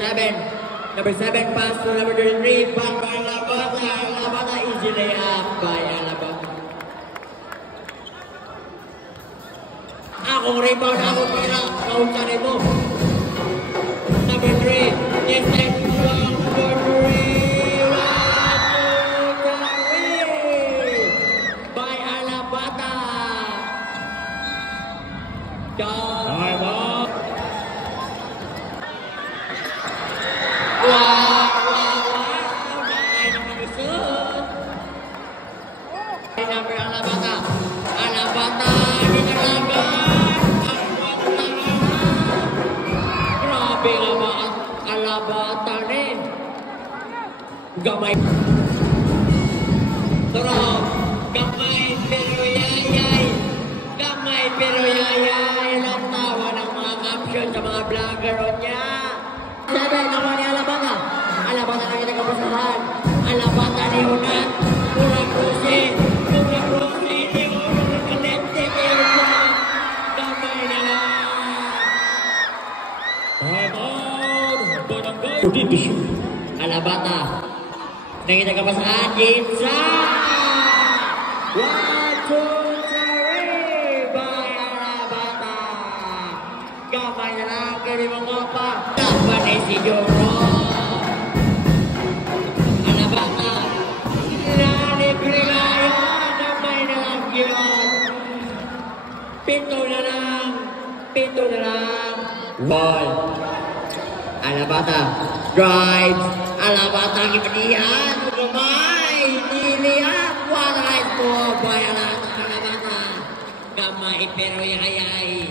7. Number 7 pass to number 33. Back by Alabata. Alabata easily up by Alabata. Akong rebound, akong pera. Kaunta nito. Number 3. Yes, next. Number 3. By Alabata. Time up. Wow. Naay naman gusto. Number Alabata. Alabata. Grabe naman. Alabata rin. Gamay. Turok. Gamay pero yayay. Gamay pero yayay. Lang tawa ng mga caption sa mga vlogger niya. 7 naman ni Alabata. Alabata na kinagapasahan. Alabata ni Unat. Pura Cruci. Pura Cruci. Ni Unat. Kalente. Gamay na lang. Time out. Barangay. Alabata. Nakita ka pa saan? Jinsa! 1, 2, 3! By Alabata. Gamay na lang. Kaya mga pa. Dapat ay si Joro. Alabata. Nalibre nga yan. Gamay na lang yun. 7 na lang. 7 na lang. Ball. Alabata. Drive. Alabata gimanian. Gamay. Nilihan. Waray po. By Alabata. Gamay pero yayay.